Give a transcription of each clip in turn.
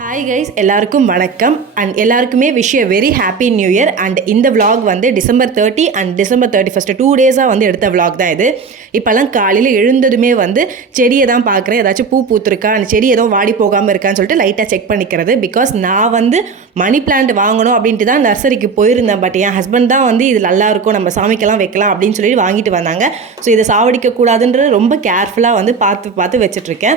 Hi guys, எல்லாருக்கும் வணக்கம் and எல்லாருக்குமே wish a very happy new year. And இந்த vlog வந்து டிசம்பர் 30 அண்ட் டிசம்பர் 31 2 டேஸாக வந்து எடுத்த vlog தான் இது. இப்போல்லாம் காலையில் எழுந்ததுமே வந்து செடியை தான் பார்க்குறேன், ஏதாச்சும் பூ பூத்துருக்கா, அந்த செடி ஏதோ வாடி போகாமல் இருக்கான்னு சொல்லிட்டு லைட்டாக செக் பண்ணிக்கிறது. பிகாஸ் நான் வந்து மணி பிளான்ட் வாங்கணும் அப்படின்ட்டு தான் நர்சரிக்கு போயிருந்தேன். பட் என் ஹஸ்பண்ட் தான் வந்து இது நல்லா இருக்கும், நம்ம சாமிக்கெல்லாம் வைக்கலாம் அப்படின்னு சொல்லி வாங்கிட்டு வந்தாங்க. ஸோ இதை சாவடிக்கக்கூடாதுன்றது ரொம்ப கேர்ஃபுல்லாக வந்து பார்த்து வச்சுட்ருக்கேன்.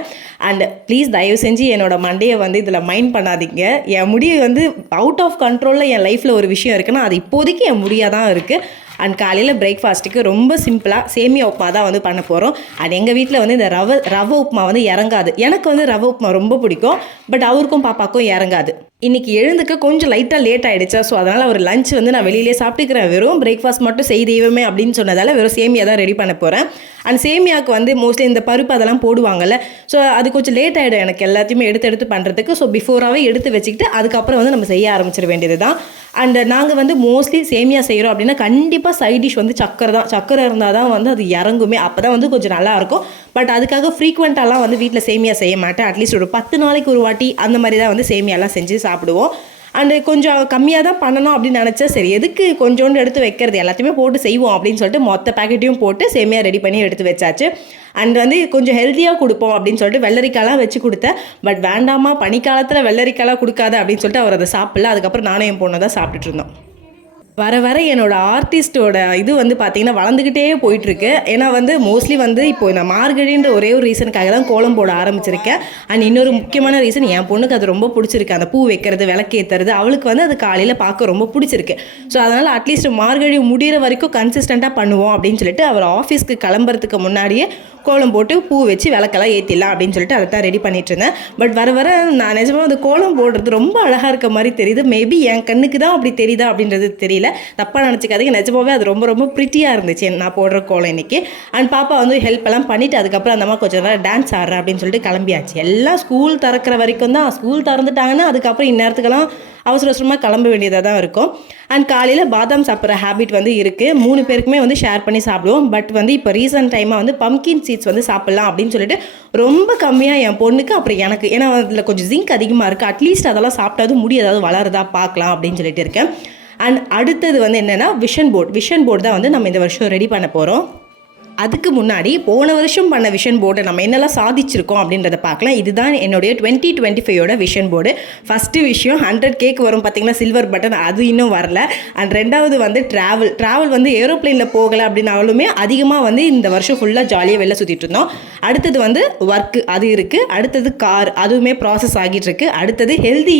அண்ட் ப்ளீஸ் தயவு செஞ்சு என்னோட மண்டையை வந்து இதில் மைண்ட் பண்ணாதீங்க. என் முடிவு வந்து அவுட் ஆஃப் கண்ட்ரோலில் என் லைஃப்பில் ஒரு விஷயம் இருக்குன்னா அது இப்போதைக்கு என் முடியாக தான் இருக்குது. அண்ட் காலையில் பிரேக்ஃபாஸ்ட்டுக்கு ரொம்ப சிம்பிளாக சேமியா உப்புமா தான் வந்து பண்ண போகிறோம். அது எங்கள் வீட்டில் வந்து இந்த ரவை உப்புமா வந்து இறங்காது. எனக்கு வந்து ரவை உப்புமா ரொம்ப பிடிக்கும், பட் அவருக்கும் பாப்பாக்கும் இறங்காது. இன்றைக்கி எழுந்துக்க கொஞ்சம் லைட்டாக லேட் ஆகிடுச்சா, ஸோ அதனால் ஒரு லஞ்ச் வந்து நான் வெளியிலே சாப்பிட்டுக்கிறேன். வெறும் பிரேக்ஃபாஸ்ட் மட்டும் செய்தேவுமே அப்படின்னு சொன்னதால் வெறும் சேமியா தான் ரெடி பண்ண போகிறேன். அண்ட் சேமியாவுக்கு வந்து மோஸ்ட்லி இந்த பருப்பு அதெல்லாம் போடுவாங்கல்ல, ஸோ அது கொஞ்சம் லேட் ஆகிடும் எனக்கு எல்லாத்தையுமே எடுத்து பண்ணுறதுக்கு. ஸோ பிஃபோராகவே எடுத்து வச்சுக்கிட்டு அதுக்கப்புறம் வந்து நம்ம செய்ய ஆரம்பிச்சிட வேண்டியது தான். அண்ட் நாங்கள் வந்து மோஸ்ட்லி சேமியா செய்கிறோம் அப்படின்னா கண்டிப்பாக சைட் டிஷ் வந்து சக்கரை தான். சக்கரை இருந்தால் தான் வந்து அது இறங்குமே, அப்போ தான் வந்து கொஞ்சம் நல்லாயிருக்கும். பட் அதுக்காக ஃப்ரீக்வெண்ட்டாலாம் வந்து வீட்டில் சேமியா செய்ய மாட்டேன். அட்லீஸ்ட் ஒரு 10 நாளைக்கு ஒரு வாட்டி அந்த மாதிரி தான் வந்து சேமியாலாம் செஞ்சு சாப்பிடுவோம். அண்டு கொஞ்சம் கம்மியாக தான் பண்ணணும் அப்படின்னு நினச்சா, சரி எதுக்கு கொஞ்சோண்டு எடுத்து வைக்கிறது, எல்லாத்தையுமே போட்டு செய்வோம் அப்படின்னு சொல்லிட்டு மொத்த பேக்கெட்டையும் போட்டு சேமியா ரெடி பண்ணி எடுத்து வச்சாச்சு. அண்ட் வந்து கொஞ்சம் ஹெல்த்தியாக கொடுப்போம் அப்படின்னு சொல்லிட்டு வெள்ளரிக்காலாம் வச்சு கொடுத்தேன். பட் வேண்டாமா, பனிக்காலத்தில் வெள்ளரிக்காலாம் கொடுக்காத அப்படின்னு சொல்லிட்டு அவர் அதை சாப்பிடல. அதுக்கப்புறம் நானும் என் பொண்ணை தான் சாப்பிட்டுட்டு இருந்தோம். வர என்னோடய ஆர்டிஸ்ட்டோட இது வந்து பார்த்திங்கன்னா வளர்ந்துக்கிட்டே போயிட்டுருக்கு. ஏன்னா வந்து மோஸ்ட்லி வந்து இப்போது நான் மார்கழின்ற ஒரே ஒரு ரீசனுக்காக தான் கோலம் போட ஆரம்பிச்சிருக்கேன். அண்ட் இன்னொரு முக்கியமான ரீசன், என் பொண்ணுக்கு அது ரொம்ப பிடிச்சிருக்கு. அந்த பூ வைக்கிறது, விளக்கேற்றுறது, அவளுக்கு வந்து அது காலையில் பார்க்க ரொம்ப பிடிச்சிருக்கு. ஸோ அதனால் அட்லீஸ்ட் மார்கழி முடிகிற வரைக்கும் கன்சிஸ்டண்ட்டாக பண்ணுவோம் அப்படின்னு சொல்லிட்டு அவர் ஆஃபீஸ்க்கு கிளம்புறதுக்கு முன்னாடியே கோலம் போட்டு பூ வச்சு விளக்கெல்லாம் ஏற்றிடலாம் அப்படின்னு சொல்லிட்டு அதை தான் ரெடி பண்ணிட்டு இருந்தேன். பட் வர நான் நிஜமாக அந்த கோலம் போடுறது ரொம்ப அழகாக இருக்க மாதிரி தெரியுது. மேபி என் கண்ணுக்கு தான் அப்படி தெரியுதா அப்படின்றது தெரியல, தப்பாக நினச்சிக்காதீங்க. நிஜமாவே அது ரொம்ப ப்ரிட்டியாக இருந்துச்சு நான் போடுற கோலம் இன்றைக்கி. அண்ட் பாப்பா வந்து ஹெல்ப் எல்லாம் பண்ணிவிட்டு அதுக்கப்புறம் அந்த மாதிரி கொஞ்சம் நேரம் டான்ஸ் ஆடுறேன் அப்படின்னு சொல்லிட்டு கிளம்பியாச்சு. எல்லாம் ஸ்கூல் திறக்கிற வரைக்கும் தான். ஸ்கூல் திறந்துட்டாங்கன்னா அதுக்கப்புறம் இந்நேரத்துக்கெல்லாம் அவசரமாக கிளம்ப வேண்டியதாக தான் இருக்கும். அண்ட் காலையில் பாதாம் சாப்பிட்ற ஹேபிட் வந்து இருக்குது. 3 பேருக்குமே வந்து ஷேர் பண்ணி சாப்பிடுவோம். பட் வந்து இப்போ ரீசன்ட் டைமாக வந்து பம்கின் சீட்ஸ் வந்து சாப்பிட்லாம் அப்படின்னு சொல்லிட்டு ரொம்ப கம்மியாக என் பொண்ணுக்கு, அப்புறம் எனக்கு, ஏன்னா அதில் கொஞ்சம் ஜிங்க் அதிகமாக இருக்குது. அட்லீஸ்ட் அதெல்லாம் சாப்பிட்டாது முடி ஏதாவது வளருதா பார்க்கலாம் அப்படின்னு சொல்லிட்டு இருக்கேன். அண்ட் அடுத்தது வந்து என்னென்னா விஷன் போர்டு தான் வந்து நம்ம இந்த வருஷம் ரெடி பண்ண போகிறோம். அதுக்கு முன்னாடி போன வருஷம் பண்ண விஷன் போர்டை நம்ம என்னெல்லாம் சாதிச்சிருக்கோம் அப்படின்றத பார்க்கலாம். இதுதான் என்னுடைய 2025 விஷன் போர்டு. ஃபஸ்ட்டு விஷயம் 100K வரும் பார்த்திங்கன்னா, சில்வர் பட்டன், அது இன்னும் வரல. அண்ட் ரெண்டாவது வந்து ட்ராவல் வந்து ஏரோப்ளைனில் போகலை அப்படின்னாலுமே அதிகமாக வந்து இந்த வருஷம் ஃபுல்லாக ஜாலியாக வெளில சுற்றிட்டு இருந்தோம். அடுத்தது வந்து ஒர்க்கு, அது இருக்குது. அடுத்தது கார், அதுவுமே ப்ராசஸ் ஆகிட்டு இருக்கு. அடுத்தது ஹெல்தி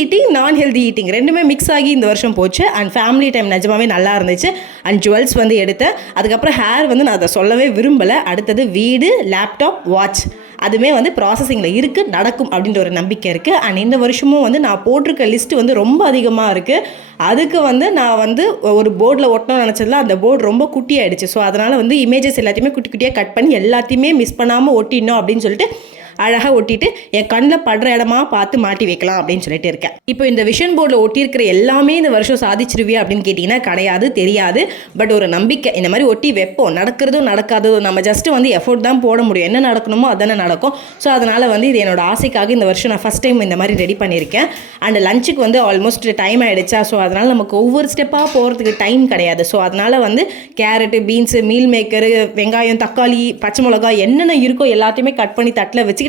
ஈட்டிங் நான் ஹெல்தி ஈட்டிங் ரெண்டுமே மிக்ஸ் ஆகி இந்த வருஷம் போச்சு. அண்ட் ஃபேமிலி டைம் நிஜமாவே நல்லா இருந்துச்சு. அண்ட் ஜுவல்ஸ் வந்து எடுத்தேன். அதுக்கப்புறம் ஹேர் வந்து நான் அதை சொல்லவே விரும்பலை. அடுத்தது வீடு, லேப்டாப், வாட்ச், அதுவுமே வந்து ப்ராசஸிங்கில் இருக்குது, நடக்கும் அப்படின்ற ஒரு நம்பிக்கை இருக்குது. அண்ட் இந்த வருஷமும் வந்து நான் போட்டிருக்க லிஸ்ட்டு வந்து ரொம்ப அதிகமாக இருக்குது. அதுக்கு வந்து நான் வந்து ஒரு போர்டில் ஒட்டணும்னு நினச்சதில் அந்த போர்டு ரொம்ப குட்டியாகிடுச்சு. ஸோ அதனால் வந்து இமேஜஸ் எல்லாத்தையுமே குட்டி குட்டியாக கட் பண்ணி எல்லாத்தையுமே மிஸ் பண்ணாமல் ஒட்டிடணும் அப்படின்னு சொல்லிட்டு அழகாக ஒட்டிட்டு என் கண்ணில் படுற இடமா பார்த்து மாட்டி வைக்கலாம் அப்படின்னு சொல்லிட்டு இருக்கேன். இப்போ இந்த விஷன் போர்டில் ஒட்டியிருக்கிற எல்லாமே இந்த வருஷம் சாதிச்சிருவியா அப்படின்னு கேட்டிங்கன்னா கிடையாது, தெரியாது. பட் ஒரு நம்பிக்கை, இந்த மாதிரி ஒட்டி வைப்போம். நடக்கிறதும் நடக்காததும் நம்ம ஜஸ்ட்டு வந்து எஃபோர்ட் தான் போட முடியும். என்ன நடக்கணுமோ அதானே நடக்கும். ஸோ அதனால் வந்து இது என்னோட ஆசைக்காக இந்த வருஷம் நான் ஃபஸ்ட் டைம் இந்த மாதிரி ரெடி பண்ணியிருக்கேன். அண்ட் லஞ்சுக்கு வந்து ஆல்மோஸ்ட் டைம் ஆகிடுச்சா, ஸோ அதனால் நமக்கு ஒவ்வொரு ஸ்டெப்பாக போகிறதுக்கு டைம் கிடையாது. ஸோ அதனால் வந்து கேரட்டு, பீன்ஸு, மீல் மேக்கரு, வெங்காயம், தக்காளி, பச்சை மிளகாய் என்னென்ன இருக்கோ எல்லாத்தையுமே கட் பண்ணி தட்டில் வச்சுக்கிட்டு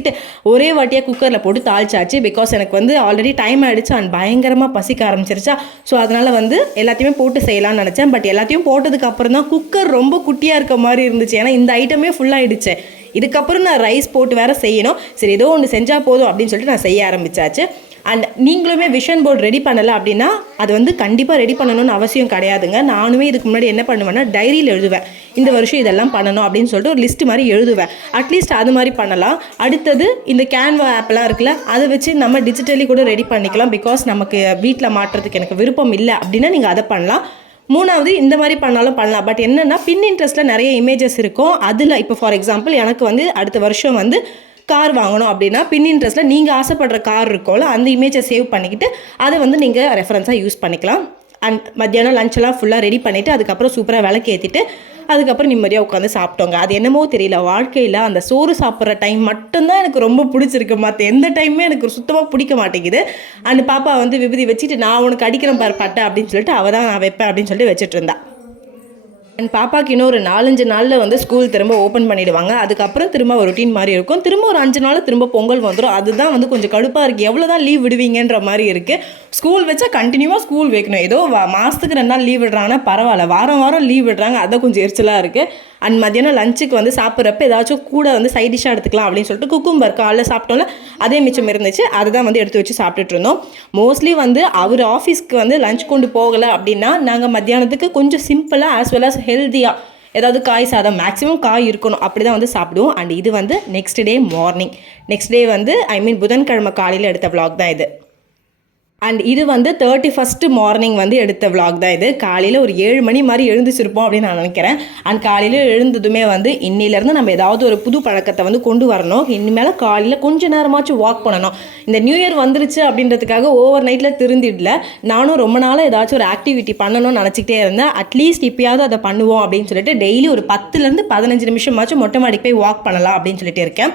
ஒரே வாட்டியாக குக்கரில் போட்டு தாளிச்சாச்சு. பிகாஸ் எனக்கு வந்து ஆல்ரெடி டைம் ஆகிடுச்சு அண்ட் பயங்கரமாக பசிக்க ஆரம்பிச்சிருச்சா. ஸோ அதனால் வந்து எல்லாத்தையுமே போட்டு செய்யலாம்னு நினச்சேன். பட் எல்லாத்தையும் போட்டதுக்கு அப்புறம் தான் குக்கர் ரொம்ப குட்டியாக இருக்க மாதிரி இருந்துச்சு. ஏன்னா இந்த ஐட்டமே ஃபுல்லாகிடுச்சு. இதுக்கப்புறம் நான் ரைஸ் போட்டு வேறு செய்யணும். சரி ஏதோ ஒன்று செஞ்சால் போதும் அப்படின்னு சொல்லிட்டு நான் செய்ய ஆரம்பித்தாச்சு. அண்ட் நீங்களுமே விஷன் போர்டு ரெடி பண்ணலை அப்படின்னா அது வந்து கண்டிப்பாக ரெடி பண்ணணும்னு அவசியம் கிடையாதுங்க. நானுமே இதுக்கு முன்னாடி என்ன பண்ணுவேன்னா டைரியில் எழுதுவேன், இந்த வருஷம் இதெல்லாம் பண்ணணும் அப்படின்னு சொல்லிட்டு ஒரு லிஸ்ட்டு மாதிரி எழுதுவேன். அட்லீஸ்ட் அது மாதிரி பண்ணலாம். அடுத்தது இந்த கேன்வா ஆப்லாம் இருக்குல்ல, அதை வச்சு நம்ம டிஜிட்டலி கூட ரெடி பண்ணிக்கலாம். பிகாஸ் நமக்கு வீட்டில் மாட்டுறதுக்கு எனக்கு விருப்பம் இல்லை அப்படின்னா நீங்கள் அதை பண்ணலாம். மூணாவது இந்த மாதிரி பண்ணாலும் பண்ணலாம். பட் என்னென்னா பின்இன்ட்ரெஸ்ட்டில் நிறைய இமேஜஸ் இருக்கும். அதில் இப்போ ஃபார் எக்ஸாம்பிள் எனக்கு வந்து அடுத்த வருஷம் வந்து கார் வாங்கணும் அப்படின்னா பின்இன்ட்ரெஸ்ட்டில் நீங்கள் ஆசைப்படுற கார் இருக்கோல, அந்த இமேஜை சேவ் பண்ணிக்கிட்டு அதை வந்து நீங்கள் ரெஃபரன்ஸாக யூஸ் பண்ணிக்கலாம். அண்ட் மத்தியானம் லஞ்செல்லாம் ஃபுல்லாக ரெடி பண்ணிவிட்டு அதுக்கப்புறம் சூப்பராக விளக்கு ஏற்றிட்டு அதுக்கப்புறம் நிம்மதியாக உட்காந்து சாப்பிட்டோங்க. அது என்னமோ தெரியல, வாழ்க்கையில் அந்த சோறு சாப்பிட்ற டைம் மட்டும்தான் எனக்கு ரொம்ப பிடிச்சிருக்கு. மற்ற எந்த டைமுமே எனக்கு சுத்தமாக பிடிக்க மாட்டேங்குது. அந்த பாப்பா வந்து விபூதி வச்சுட்டு நான் உனக்கு அடிக்கிறேன் பாரு பட்டை அப்படின்னு சொல்லிட்டு அவள் தான் நான் வைப்பேன் அப்படின்னு சொல்லிட்டு வச்சுட்டு இருந்தா. அண்ட் பாப்பாக்கு இன்னும் ஒரு 4-5 நாளில் வந்து ஸ்கூல் திரும்ப ஓப்பன் பண்ணிவிடுவாங்க. அதுக்கப்புறம் திரும்ப ஒரு ரொட்டீன் மாதிரி இருக்கும். திரும்ப ஒரு 5 நாள் திரும்ப பொங்கல் வந்துடும். அதுதான் வந்து கொஞ்சம் கடுப்பாக இருக்குது. எவ்வளோ தான் லீவ் விடுவீங்கன்ற மாதிரி இருக்குது. ஸ்கூல் வச்சா கண்டினியூவாக ஸ்கூல் வைக்கணும். ஏதோ மாதத்துக்கு 2 நாள் லீவ் விடுறாங்கன்னா பரவாயில்ல, வாரம் வாரம் லீவ் விடுறாங்க, அதான் கொஞ்சம் எரிச்சலாக இருக்குது. அண்ட் மத்தியானம் லஞ்சுக்கு வந்து சாப்பிட்றப்ப ஏதாச்சும் கூட வந்து சைட் டிஷ்ஷாக எடுத்துக்கலாம் அப்படின்னு சொல்லிட்டு குக்கும்பர் காலைல சாப்பிட்டோம்ல அதே மிச்சம் இருந்துச்சு, அதை தான் வந்து எடுத்து வச்சு சாப்பிட்டுட்டு இருந்தோம். மோஸ்ட்லி வந்து அவர் ஆஃபீஸ்க்கு வந்து லஞ்ச் கொண்டு போகலை அப்படின்னா நாங்கள் மத்தியானத்துக்கு கொஞ்சம் சிம்பிளாக ஆஸ் வெல் அஸ் ஹெல்த்தியாக ஏதாவது காய் சாதம், மேக்ஸிமம் காய் இருக்கணும், அப்படி தான் வந்து சாப்பிடுவோம். அண்ட் இது வந்து next day morning, next day வந்து புதன்கிழமை காலையில் எடுத்த vlog தான் இது. அண்ட் இது வந்து 31st மார்னிங் வந்து எடுத்த vlog தான் இது. காலையில் ஒரு 7 மணி மாதிரி எழுந்துச்சிருப்போம் அப்படின்னு நான் நினைக்கிறேன். அண்ட் காலையில் எழுந்ததுமே வந்து இன்னிலேருந்து நம்ம ஏதாவது ஒரு புது பழக்கத்தை வந்து கொண்டு வரணும். இனிமேல் காலையில் கொஞ்சம் நேரமாச்சும் வாக் பண்ணணும். இந்த நியூ இயர் வந்துருச்சு அப்படின்றதுக்காக ஓவர் நைட்டில் திருந்திடல. நானும் ரொம்ப நாளாக ஏதாச்சும் ஒரு ஆக்டிவிட்டி பண்ணணும்னு நினச்சிக்கிட்டே இருந்தேன். அட்லீஸ்ட் இப்போயாவது அதை பண்ணுவோம் அப்படின்னு சொல்லிட்டு டெய்லி ஒரு 10லேருந்து 15 நிமிஷமாச்சும் மொட்டை மாடிக்கு போய் வாக் பண்ணலாம் அப்படின்னு சொல்லிட்டு இருக்கேன்.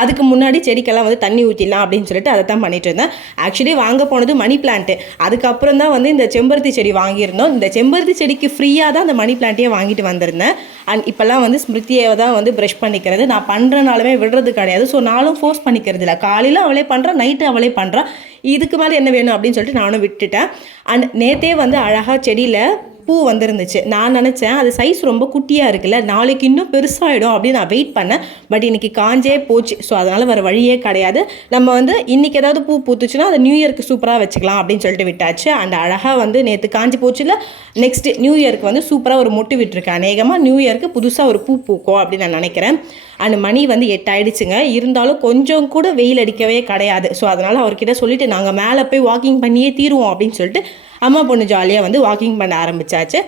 அதுக்கு முன்னாடி செடிக்கெல்லாம் வந்து தண்ணி ஊற்றிடலாம் அப்படின்னு சொல்லிட்டு அதை தான் பண்ணிட்டு இருந்தேன். ஆக்சுவலி வாங்க போனது மணி பிளான்ட்டு. அதுக்கப்புறம் தான் வந்து இந்த செம்பருத்தி செடி வாங்கியிருந்தோம். இந்த செம்பருத்தி செடிக்கு ஃப்ரீயாக தான் அந்த மணி பிளான்ட்டையே வாங்கிட்டு வந்திருந்தேன். அண்ட் இப்போல்லாம் வந்து ஸ்மிருதியை தான் வந்து ப்ரஷ் பண்ணிக்கிறது. நான் பண்ணுறனாலுமே விடுறது கிடையாது. ஸோ நானும் ஃபோர்ஸ் பண்ணிக்கிறது இல்லை. காலையில் அவளே பண்ணுறான், நைட்டு அவளே பண்ணுறான். இதுக்கு மேலே என்ன வேணும் அப்படின்னு சொல்லிட்டு நானும் விட்டுட்டேன். அண்ட் நேற்றே வந்து அழகாக செடியில் பூ வந்துருந்துச்சு. நான் நினச்சேன் அது சைஸ் ரொம்ப குட்டியாக இருக்குல்ல, நாளைக்கு இன்னும் பெருசாகிடும் அப்படின்னு நான் வெயிட் பண்ணேன். பட் இன்றைக்கி காஞ்சே போச்சு. ஸோ அதனால் வேறு வழியே கிடையாது. நம்ம வந்து இன்றைக்கி ஏதாவது பூ பூத்துச்சுன்னா அதை நியூ இயருக்கு சூப்பராக வச்சுக்கலாம் அப்படின்னு சொல்லிட்டு விட்டாச்சு. அண்ட் அழகாக வந்து நேற்று காஞ்சி போச்சுல, நெக்ஸ்ட் நியூ இயருக்கு வந்து சூப்பராக ஒரு மொட்டு விட்டுருக்கேன். அநேகமாக நியூ இயருக்கு புதுசாக ஒரு பூ பூக்கும் அப்படின்னு நான் நினைக்கிறேன். அண்ட் மணி வந்து 8 ஆகிடுச்சுங்க. இருந்தாலும் கொஞ்சம் கூட வெயில் அடிக்கவே கிடையாது. ஸோ அதனால் அவர்கிட்ட சொல்லிவிட்டு நாங்கள் மேலே போய் வாக்கிங் பண்ணியே தீருவோம் அப்படின்னு சொல்லிட்டு அம்மா பொண்ணு ஜாலியாக வந்து வாக்கிங் பண்ண ஆரம்பித்தாச்சு.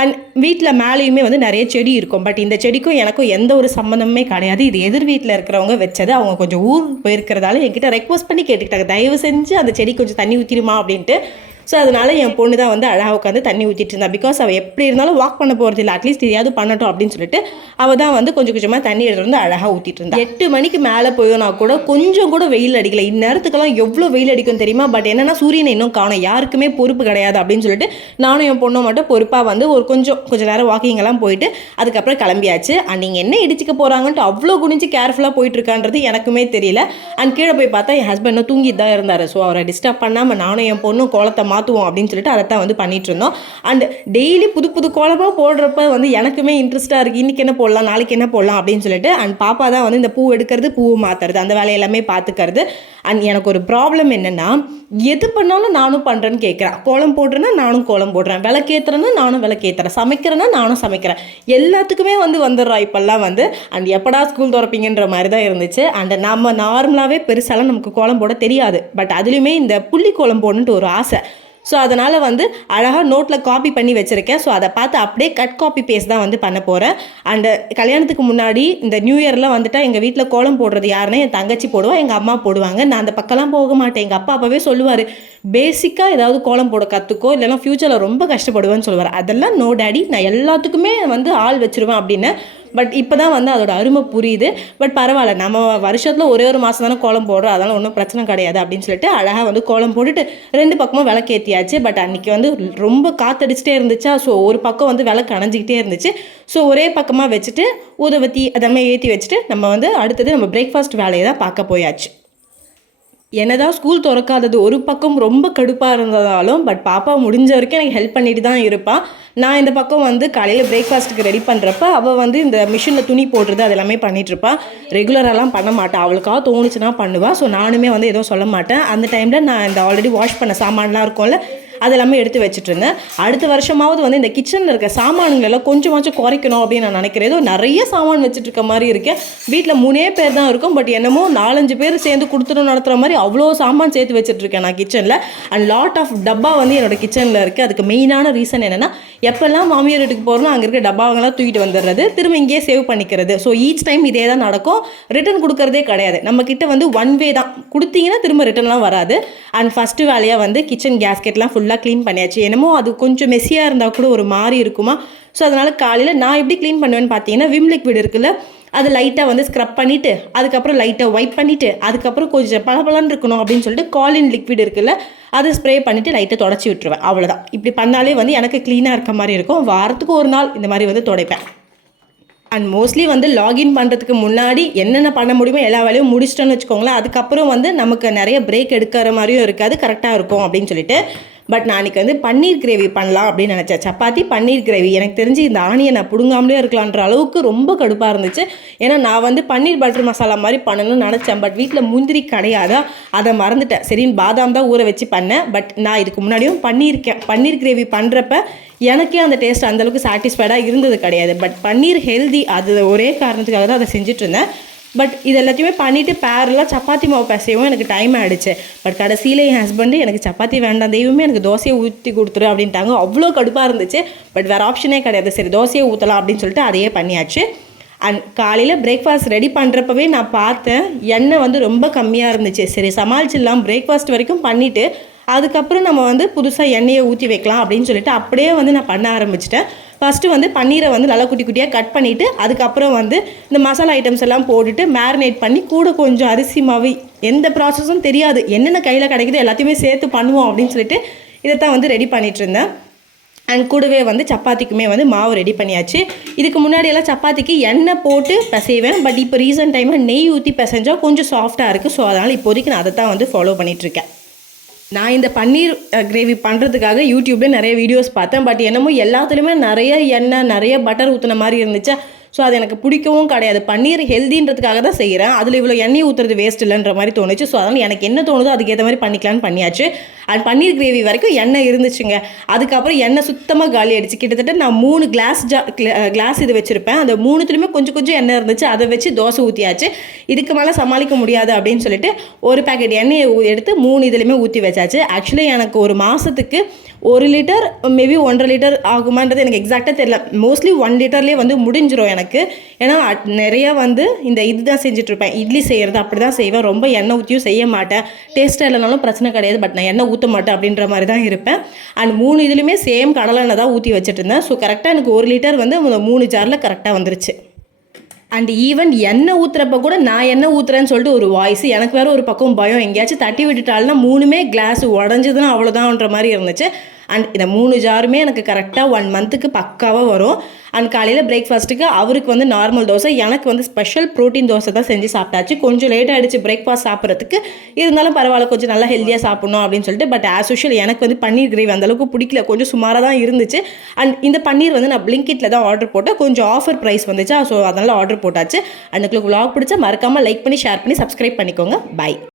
அண்ட் வீட்டில் மேலேயுமே வந்து நிறைய செடி இருக்கும். பட் இந்த செடிக்கும் எனக்கும் எந்த ஒரு சம்மந்தமே கிடையாது. இது எதிர் வீட்டில் இருக்கிறவங்க வச்சது. அவங்க கொஞ்சம் ஊர் போயிருக்கிறதால என்கிட்ட ரெக்வஸ்ட் பண்ணி கேட்டுக்கிட்டாங்க, தயவு செஞ்சு அந்த செடி கொஞ்சம் தண்ணி ஊற்றிடுமா அப்படின்ட்டு. ஸோ அதனால் என் பொண்ணு தான் வந்து அழகாக உட்காந்து தண்ணி ஊற்றிட்டு இருந்தா. பிகாஸ் அவள் எப்படி இருந்தாலும் வாக் பண்ண போகிறது இல்லை, அட்லீஸ்ட் எதையாவது பண்ணட்டும் அப்படின்னு சொல்லிட்டு அவள் தான் வந்து கொஞ்சம் கொஞ்சமாக தண்ணி எடுத்து வந்து அழகாக ஊற்றிட்டு இருந்தா. 8 மணிக்கு மேலே போயோனா கூட கொஞ்சம் கூட வெயில் அடிக்கல. இந்நேரத்துக்கெல்லாம் எவ்வளோ வெயில் அடிக்கும் தெரியுமா? பட் என்னென்னா சூரியனை இன்னும் காணும், யாருக்குமே பொறுப்பு கிடையாது அப்படின்னு சொல்லிட்டு நானும் என் பொண்ணும் மட்டும் பொறுப்பாக வந்து ஒரு கொஞ்சம் நேரம் வாக்கிங்கெல்லாம் போயிட்டு அதுக்கப்புறம் கிளம்பியாச்சு. அண்ட் நீங்கள் என்ன இடிச்சிக்க போகிறாங்கன்ட்டு அவ்வளோ குனிஞ்சு கேர்ஃபுல்லாக போயிட்டுருக்கான்றது எனக்குமே தெரியல. அண்ட் கீழே போய் பார்த்தா என் ஹஸ்பண்ட் இன்னும் தூங்கிட்டு தான் இருந்தார். ஸோ அவரை டிஸ்டர்ப் பண்ணாமல் நானும் என் பொண்ணும் கோலத்தை மாற்றுவோம் அப்படின்னு சொல்லிட்டு அதை தான் வந்து பண்ணிட்டு இருந்தோம். அண்ட் டெய்லி புது கோலமாக போடுறப்ப வந்து எனக்குமே இன்ட்ரெஸ்ட்டாக இருக்குது. இன்றைக்கி என்ன போடலாம், நாளைக்கு என்ன போடலாம் அப்படின்னு சொல்லிட்டு. அண்ட் பாப்பா தான் வந்து இந்த பூ எடுக்கிறது, பூவை மாற்றுறது, அந்த வேலை எல்லாமே பார்த்துக்கிறது. அண்ட் எனக்கு ஒரு ப்ராப்ளம் என்னென்னா, எது பண்ணாலும் நானும் பண்ணுறேன்னு கேட்குறேன். கோலம் போடுறேன்னா நானும் கோலம் போடுறேன், விளக்கேற்றுறேன்னா நானும் விளக்கேற்றுறேன், சமைக்கிறேன்னா நானும் சமைக்கிறேன். எல்லாத்துக்குமே வந்து வந்துடுறா இப்போல்லாம் வந்து. அண்ட் எப்படா ஸ்கூல் திறப்பீங்கன்ற மாதிரி தான் இருந்துச்சு. அண்ட் நம்ம நார்மலாகவே பெருசாலாம் நமக்கு கோலம் போட தெரியாது. பட் அதுலேயுமே இந்த புள்ளி கோலம் போடணுன்ட்டு ஒரு ஆசை. ஸோ அதனால் வந்து அழகாக நோட்டில் காப்பி பண்ணி வச்சுருக்கேன். ஸோ அதை பார்த்து அப்படியே கட் காப்பி பேஸ்ட் தான் வந்து பண்ண போகிறேன். அண்டு கல்யாணத்துக்கு முன்னாடி இந்த நியூ இயர்லாம் வந்துட்டால் எங்கள் வீட்டில் கோலம் போடுறது யாருன்னா என் தங்கச்சி போடுவா, எங்கள் அம்மா போடுவாங்க. நான் அந்த பக்கம்லாம் போக மாட்டேன். எங்கள் அப்பா அப்போவே சொல்லுவார், பேசிக்காக ஏதாவது கோலம் போட கற்றுக்கோ, இல்லைனா ஃப்யூச்சரில் ரொம்ப கஷ்டப்படுவேன்னு சொல்லுவார். அதெல்லாம் நோ டேடி, நான் எல்லாத்துக்குமே வந்து ஆள் வச்சுருவேன் அப்படின்னு. பட் இப்போ தான் வந்து அதோட அருமை புரியுது. பட் பரவாயில்ல, நம்ம வருஷத்தில் ஒரே ஒரு மாதம் தானே கோலம் போடுறோம், அதனால் ஒன்றும் பிரச்சனை கிடையாது அப்படின்னு சொல்லிட்டு அழகாக வந்து கோலம் போட்டுட்டு 2 பக்கமும் விளக்கேற்றியாச்சு. பட் அன்றைக்கி வந்து ரொம்ப காற்றடிச்சிட்டே இருந்துச்சா, ஸோ ஒரு பக்கம் வந்து விளக்கு அணைஞ்சிக்கிட்டே இருந்துச்சு. ஸோ ஒரே பக்கமாக வச்சுட்டு ஊதுவத்தி அதெல்லாம் ஏற்றி வச்சுட்டு நம்ம வந்து அடுத்தது நம்ம பிரேக்ஃபாஸ்ட் வேலையை தான் பார்க்க போயாச்சு. என்னதான் ஸ்கூல் திறக்காதது ஒரு பக்கம் ரொம்ப கடுப்பாக இருந்ததாலும், பட் பாப்பா முடிஞ்ச வரைக்கும் எனக்கு ஹெல்ப் பண்ணிட்டு தான் இருப்பாள். நான் இந்த பக்கம் வந்து காலையில் பிரேக்ஃபாஸ்ட்டுக்கு ரெடி பண்ணுறப்ப அவள் வந்து இந்த மிஷினில் துணி போடுறது அது எல்லாமே பண்ணிகிட்ருப்பாள். ரெகுலராலாம் பண்ண மாட்டாள், அவளுக்காக தோணுச்சுன்னா பண்ணுவாள். ஸோ நானுமே வந்து எதுவும் சொல்ல மாட்டேன். அந்த டைமில் நான் இந்த ஆல்ரெடி வாஷ் பண்ண சாமான்லாம் இருக்கும்ல, அதெல்லாமே எடுத்து வச்சுட்டு இருந்தேன். அடுத்த வருஷமாவது வந்து இந்த கிச்சனில் இருக்க சாமான்களெல்லாம் கொஞ்சமாச்சும் குறைக்கணும் அப்படின்னு நான் நினைக்கிறேன். ஏதோ நிறைய சாமான் வச்சுட்டு இருக்க மாதிரி இருக்கேன். வீட்டில் 3 பேர் தான் இருக்கும். பட் என்னமோ 4-5 பேர் சேர்ந்து கொடுத்துட்டு நடத்துகிற மாதிரி அவ்வளோ சாமான் சேர்த்து வச்சுட்ருக்கேன் நான் கிச்சனில். அண்ட் லாட் ஆஃப் டப்பா வந்து என்னோடய கிச்சனில் இருக்குது. அதுக்கு மெயினான ரீசன் என்னென்னா, எப்போல்லாம் மாமியார் வீட்டுக்கு போகிறோம் அங்கே இருக்க டப்பாவங்களாம் தூக்கிட்டு வந்துடுறது, திரும்ப இங்கேயே சேவ் பண்ணிக்கிறது. ஸோ ஈச் டைம் இதே தான் நடக்கும். ரிட்டன் கொடுக்கறதே கிடையாது. நம்மக்கிட்ட வந்து 1 வே தான், கொடுத்தீங்கன்னா திரும்ப ரிட்டன்லாம் வராது. அண்ட் ஃபஸ்ட்டு வேலையாக வந்து கிச்சன் கேஸ்கெட்லாம் ஃபுல்லாக க்ளீன் பண்ணியாச்சு. என்னமோ அது கொஞ்சம் மெஸ்ஸியாக இருந்தால் கூட ஒரு மாதிரி இருக்குமா, ஸோ அதனால் காலையில் நான் எப்படி க்ளீன் பண்ணுவேன்னு பார்த்தீங்கன்னா விம் லிக்விட் இருக்குல்ல, அது லைட்டாக வந்து ஸ்க்ரப் பண்ணிவிட்டு அதுக்கப்புறம் லைட்டாக வைப் பண்ணிவிட்டு அதுக்கப்புறம் கொஞ்சம் பளபளன்னு இருக்கணும் அப்படின்னு சொல்லிட்டு காலின் லிக்விட் இருக்குல்ல, அதை ஸ்ப்ரே பண்ணிவிட்டு லைட்டாக தொடச்சி விட்டுருவேன். அவ்வளோதான். இப்படி பண்ணாலே வந்து எனக்கு க்ளீனாக இருக்க மாதிரி இருக்கும். வாரத்துக்கு ஒரு நாள் இந்த மாதிரி வந்து துடைப்பேன். அண்ட் மோஸ்ட்லி வந்து லாகின் பண்ணுறதுக்கு முன்னாடி என்னென்ன பண்ண முடியுமோ எல்லா வேலையும் முடிச்சிட்டோன்னு வச்சுக்கோங்களேன். அதுக்கப்புறம் வந்து நமக்கு நிறைய பிரேக் எடுக்கிற மாதிரியும் இருக்காது, கரெக்டாக இருக்கும் அப்படின்னு சொல்லிட்டு. பட் நான் அன்றைக்கி வந்து பன்னீர் கிரேவி பண்ணலாம் அப்படின்னு நினச்சேன். சப்பாத்தி பன்னீர் கிரேவி. எனக்கு தெரிஞ்சு இந்த ஆணியை நான் பிடுங்காமலே இருக்கலான்ற அளவுக்கு ரொம்ப கடுப்பாக இருந்துச்சு. ஏன்னா நான் வந்து பன்னீர் பட்டர் மசாலா மாதிரி பண்ணணும்னு நினச்சேன். பட் வீட்டில் முந்திரி கிடையாது, அதை மறந்துட்டேன். சரின்னு பாதாம் தான் ஊற வச்சு பண்ணேன். பட் நான் இதுக்கு முன்னாடியும் பண்ணியிருக்கேன். பன்னீர் கிரேவி பண்ணுறப்ப எனக்கே அந்த டேஸ்ட் அந்தளவுக்கு சாட்டிஸ்ஃபைடாக இருந்தது கிடையாது. பட் பன்னீர் ஹெல்தி, அது ஒரே காரணத்துக்காக தான் அதை செஞ்சுட்டு இருந்தேன். பட் இது எல்லாத்தையுமே பண்ணிவிட்டு பேரெலாம் சப்பாத்தி மாவு பிசையவும் எனக்கு டைம் ஆகிடுச்சு. பட் கடைசியில் என் ஹஸ்பண்டு எனக்கு சப்பாத்தி வேண்டாம் தெய்வமே எனக்கு தோசையை ஊற்றி கொடுத்துரு அப்படின்ட்டாங்க. அவ்வளோ கடுப்பாக இருந்துச்சு. பட் வேறு ஆப்ஷனே கிடையாது. சரி தோசையை ஊற்றலாம் அப்படின்னு சொல்லிட்டு அதையே பண்ணியாச்சு. அண்ட் காலையில் பிரேக்ஃபாஸ்ட் ரெடி பண்ணுறப்பவே நான் பார்த்தேன் எண்ணெய் வந்து ரொம்ப கம்மியாக இருந்துச்சு. சரி சமாளிச்சிடலாம், பிரேக்ஃபாஸ்ட் வரைக்கும் பண்ணிவிட்டு அதுக்கப்புறம் நம்ம வந்து புதுசாக எண்ணெயை ஊற்றி வைக்கலாம் அப்படின்னு சொல்லிட்டு அப்படியே வந்து நான் பண்ண ஆரம்பிச்சிட்டேன். ஃபஸ்ட்டு வந்து பன்னீரை வந்து நல்லா குட்டி குட்டியாக கட் பண்ணிவிட்டு அதுக்கப்புறம் வந்து இந்த மசாலா ஐட்டம்ஸ் எல்லாம் போட்டுட்டு மேரினேட் பண்ணி கூட கொஞ்சம் அரிசி மாவு, எந்த ப்ராசஸும் தெரியாது, என்னென்ன கையில் கிடைக்குது எல்லாத்தையுமே சேர்த்து பண்ணுவோம் அப்படின்னு சொல்லிட்டு இதைத்தான் வந்து ரெடி பண்ணிகிட்டு இருந்தேன். அண்ட் கூடவே வந்து சப்பாத்திக்குமே வந்து மாவு ரெடி பண்ணியாச்சு. இதுக்கு முன்னாடியெல்லாம் சப்பாத்திக்கு எண்ணெய் போட்டு பிசைவேன். பட் இப்போ ரீசன்ட் டைமில் நெய் ஊற்றி பிசைஞ்சால் கொஞ்சம் சாஃப்டாக இருக்குது. ஸோ அதனால் இப்போதைக்கு நான் அதை தான் வந்து ஃபாலோ பண்ணிகிட்ருக்கேன். நான் இந்த பன்னீர் கிரேவி பண்ணுறதுக்காக யூடியூப்பில் நிறைய வீடியோஸ் பார்த்தேன். பட் என்னமோ எல்லாத்துலேயுமே நிறைய எண்ணெய் நிறைய பட்டர் ஊற்றின மாதிரி இருந்துச்சு. ஸோ அது எனக்கு பிடிக்கவும் கிடையாது. பன்னீர் ஹெல்தின்றதுக்காக தான் செய்கிறேன், அதில் இவ்வளோ எண்ணெய் ஊற்றுறது வேஸ்ட் இல்லைன்ற மாதிரி தோணுச்சு. ஸோ அதனால் எனக்கு என்ன தோணுதோ அதுக்கேற்ற மாதிரி பண்ணிக்கலான்னு பண்ணியாச்சு. அண்ட் பன்னீர் கிரேவி வரைக்கும் எண்ணெய் இருந்துச்சுங்க. அதுக்கப்புறம் எண்ணெய் சுத்தமாக காலி ஆகிடுச்சு. கிட்டத்தட்ட நான் 3 கிளாஸ் இது வச்சுருப்பேன். அந்த 3துலேயுமே கொஞ்சம் கொஞ்சம் எண்ணெய் இருந்துச்சு. அதை வச்சு தோசை ஊற்றியாச்சு. இதுக்கு மேலே சமாளிக்க முடியாது அப்படின்னு சொல்லிட்டு ஒரு பேக்கெட் எண்ணெயை எடுத்து 3 இதுலேயுமே ஊற்றி வச்சாச்சு. ஆக்சுவலி எனக்கு ஒரு மாதத்துக்கு 1 லிட்டர் மேபி 1.5 லிட்டர் ஆகுமான்றது எனக்கு எக்ஸாக்டாக தெரியல. மோஸ்ட்லி 1 லிட்டர்லேயே வந்து முடிஞ்சிடும் எனக்கு. ஏன்னா நிறையா வந்து இந்த இதுதான் செஞ்சுட்ருப்பேன். இட்லி செய்கிறது அப்படி தான் செய்வேன். ரொம்ப எண்ணெய் ஊற்றியும் செய்ய மாட்டேன். டேஸ்ட்டாக இல்லைனாலும் பிரச்சனை கிடையாது. பட் நான் எண்ணெய் ஊற்ற மாட்டேன் அப்படின்ற மாதிரி தான் இருப்பேன். அண்ட் 3 இதுலையுமே சேம் கடலை எண்ணெய் தான் ஊற்றி வச்சுட்டு இருந்தேன். ஸோ கரெக்டாக எனக்கு 1 லிட்டர் வந்து 3 ஜாரில் கரெக்டாக வந்துருச்சு. அண்ட் ஈவன் எண்ணெய் ஊற்றுறப்ப கூட நான் எண்ணெய் ஊற்றுறேன்னு சொல்லிட்டு ஒரு வாய்ஸ், எனக்கு வேறு ஒரு பக்கம் பயம், எங்கேயாச்சும் தட்டி விட்டுட்டாலும்னா 3மே கிளாஸ் உடஞ்சதுன்னா அவ்வளோதான்ற மாதிரி இருந்துச்சு. அண்ட் இந்த 3 ஜாருமே எனக்கு கரெக்டாக 1 மந்த்துக்கு பக்காவாக வரும். அண்ட் காலையில் பிரேக்ஃபாஸ்ட்டுக்கு அவருக்கு வந்து நார்மல் தோசை, எனக்கு வந்து ஸ்பெஷல் ப்ரோட்டீன் தோசை தான் செஞ்சு சாப்பிட்டாச்சு. கொஞ்சம் லேட் ஆகிடுச்சு பிரேக்ஃபாஸ்ட் சாப்பிட்றதுக்கு, இருந்தாலும் பரவாயில்ல கொஞ்சம் நல்லா ஹெல்த்தியாக சாப்பிட்ணும் அப்படின்னு சொல்லிட்டு. பட் ஆஸ் யூஷுவல் எனக்கு வந்து பன்னீர் கிரேவி அந்தளவுக்கு பிடிக்கல, கொஞ்சம் சுமாராக தான் இருந்துச்சு. அண்ட் இந்த பன்னீர் வந்து நான் பிளிங்கிட்டில் தான் ஆர்டர் போட்டேன். கொஞ்சம் ஆஃபர் ப்ரைஸ் வந்துச்சு. ஸோ அதனால் ஆர்டர் போட்டாச்சு. அண்ட் உங்களுக்கு vlog பிடிச்சா மறக்காமல் லைக் பண்ணி ஷேர் பண்ணி சப்ஸ்கிரைப் பண்ணிக்கோங்க. பை.